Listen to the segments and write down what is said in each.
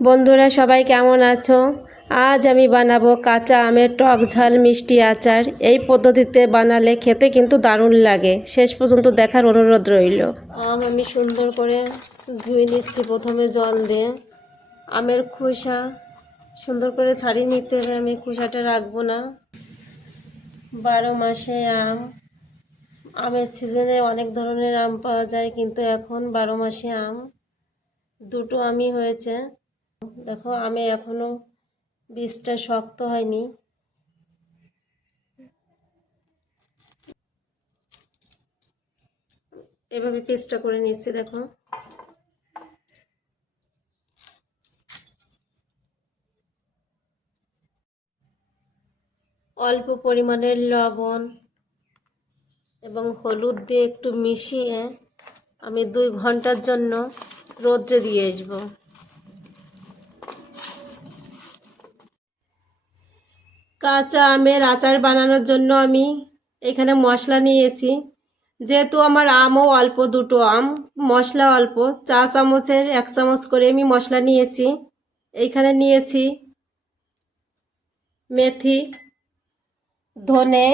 বন্ধুরা সবাই কেমন আছো? আজ আমি বানাবো কাঁচা আমের টক ঝাল মিষ্টি আচার। এই পদ্ধতিতে বানালে খেতে কিন্তু দারুণ লাগে। শেষ পর্যন্ত দেখার অনুরোধ রইল। আমি সুন্দর করে ধুয়ে নিচ্ছি প্রথমে জল দিয়ে। আমের খোসা সুন্দর করে ছাড়িয়ে নিতে হবে, আমি খোসাটা রাখবো না। 12 মাসে আমের সিজনে অনেক ধরনের আম পাওয়া যায়, কিন্তু এখন 12 মাসে আম। দুটো আমই হয়েছে। দেখো আমে এখনো বীজটা শক্ত হয়নি। এভাবে পেস্টটা করে নিচ্ছি। দেখো অল্প পরিমাণের লবণ এবং হলুদ দিয়ে একটু মিশিয়ে আমি 2 ঘন্টার জন্য রোদ্রে দিয়ে আসবো। কাঁচা আমের আচার বানানোর জন্য আমি এখানে মশলা নিয়েছি। যেহেতু আমার আমও অল্প, দুটো আম, মশলা অল্প, 4 চামচের 1 চামচ করে আমি মশলা নিয়েছি। এইখানে নিয়েছি মেথি, ধনে,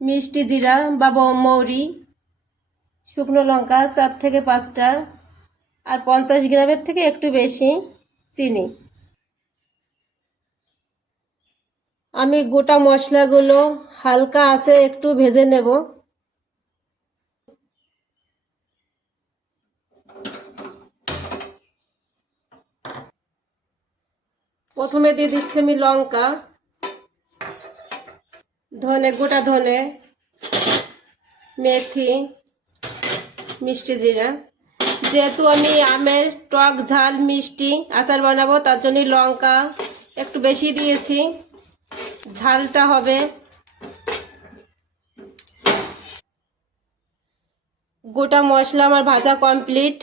মিষ্টি জিরা বা মৌরি, শুকনো লঙ্কা 4 থেকে 5টা, আর 50 গ্রামের থেকে একটু বেশি চিনি। আমি গোটা মশলাগুলো হালকা আছে একটু ভেজে নেব। প্রথমে দিয়ে দিচ্ছি আমি লঙ্কা, ধনে, গোটা ধনে, মেথি, মিষ্টি জিরা। যেহেতু আমি আমের টক ঝাল মিষ্টি আচার বানাবো, তার জন্য লঙ্কা একটু বেশি দিয়েছি, ঝালটা হবে। গোটা মশলা আমার ভাজা কমপ্লিট।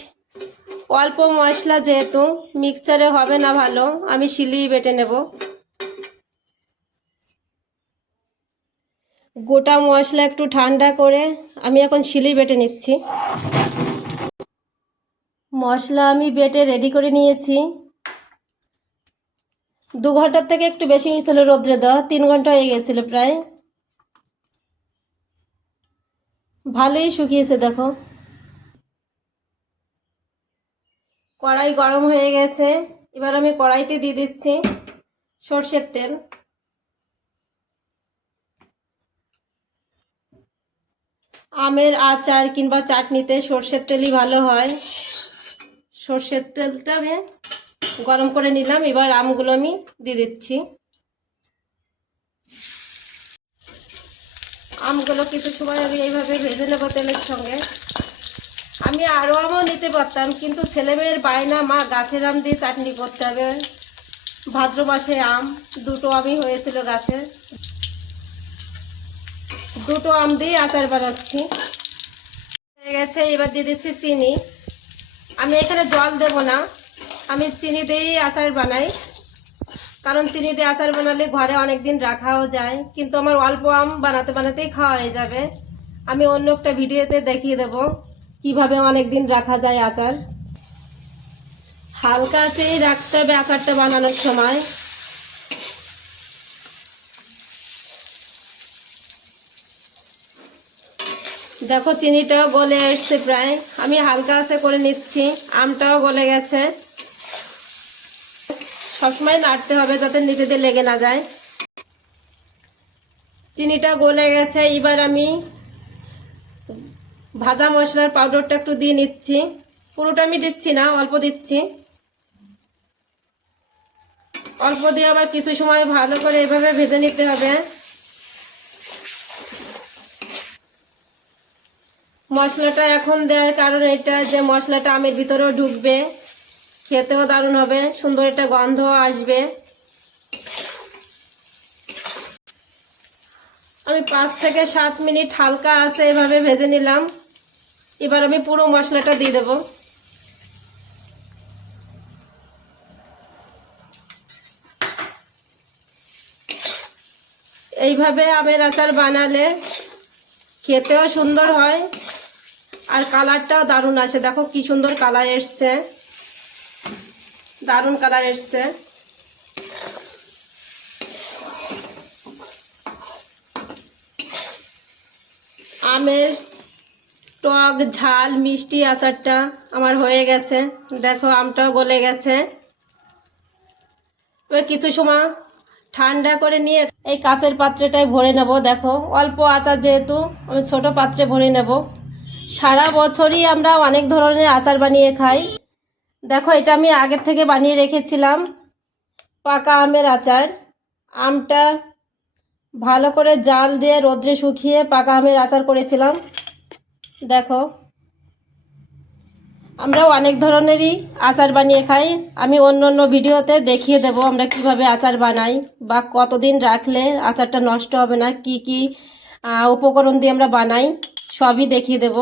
অল্প মশলা যেহেতু মিক্সচারে হবে না ভালো, আমি শিলেই বেটে নেব। গোটা মশলা একটু ঠান্ডা করে আমি এখন শিলেই বেটে নিচ্ছি। মশলা আমি বেটে রেডি করে নিয়েছি। 2 ঘন্টার থেকে একটু বেশি হয়েছিল রোদ্রে দেওয়া, 3 ঘন্টা হয়ে গেছিল প্রায়। ভালোই শুকিয়েছে। দেখো কড়াই গরম হয়ে গেছে। এবার আমি কড়াইতে দিয়ে দিচ্ছি সরষের তেল। আমের আচার কিংবা চাটনিতে সরষের তেলই ভালো হয়। সরষের তেলটা আমি গরম করে নিলাম। এবার আমগুলো আমি দিয়ে দিচ্ছি। আমগুলো কিছু সময় আমি এইভাবে ভেজে নেব তেলের সঙ্গে। আমি আরও আমও নিতে পারতাম, কিন্তু ছেলেমেয়ের বায়না, মা গাছের আম দিয়ে চাটনি করতে হবে। ভাদ্র মাসে আম, দুটো আমই হয়েছিল গাছে, দুটো আম দিয়ে আচার বানাচ্ছি। হয়ে গেছে। এবার দিয়ে দিচ্ছি চিনি। আমি এখানে জল দেব না, আমি চিনি দিয়েই আচার বানাই। কারণ চিনি দিয়ে আচার বানালে ঘরে অনেক দিন রাখাও যায়, কিন্তু আমার অল্প আম বানাতে বানাতেই খাওয়া হয়ে যাবে। আমি অন্য একটা ভিডিওতে দেখিয়ে দেব কিভাবে অনেক দিন রাখা যায় আচার। হালকা আঁচেই রাখতে হবে আচারটা বানানোর সময়। দেখো চিনিটাও গলে এসছে প্রায়। আমি হালকা আঁচে করে নিচ্ছি। আমটাও গলে গেছে। সবসময় নাড়তে হবে যাতে নিচেতে লেগে না যায়। চিনিটা গলে গেছে। এবার আমি ভাজা মশলার পাউডারটা একটু দিয়ে নিচ্ছি। পুরোটা আমি দিচ্ছি না, অল্প দিচ্ছি। অল্প দিয়ে আবার কিছু সময় ভালো করে এভাবে ভেজে নিতে হবে। মশলাটা এখন দেওয়ার কারণ এটা যে মশলাটা আমের ভিতরেও ঢুকবে, খেতেও দারুণ হবে, সুন্দর একটা গন্ধ আসবে। আমি 5 থেকে 7 মিনিট হালকা আছে এভাবে ভেজে নিলাম। এবার আমি পুরো মশলাটা দিয়ে দেব। এইভাবে আমের আচার বানালে খেতেও সুন্দর হয় আর কালারটাও দারুণ আসে। দেখো কি সুন্দর কালার এসছে। দারুণ কালার এসছে। আমের টক ঝাল মিষ্টি আচারটা আমার হয়ে গেছে। দেখো আমটাও গলে গেছে। এবার কিছু সময় ঠান্ডা করে নিয়ে এই কাঁচের পাত্রটায় ভরে নেব। দেখো অল্প আচার যেহেতু আমি ছোট পাত্রে ভরে নেব। সারা বছরই আমরা অনেক ধরনের আচার বানিয়ে খাই। দেখো এটা আমি আগের থেকে বানিয়ে রেখেছিলাম পাকা আমের আচার। আমটা ভালো করে জাল দিয়ে রোদ্রে শুকিয়ে পাকা আমের আচার করেছিলাম। দেখো আমরাও অনেক ধরনেরই আচার বানিয়ে খাই। আমি অন্য অন্য ভিডিওতে দেখিয়ে দেব আমরা কিভাবে আচার বানাই বা কতদিন রাখলে আচারটা নষ্ট হবে না, কি কি উপকরণ দিয়ে আমরা বানাই সবই দেখিয়ে দেব।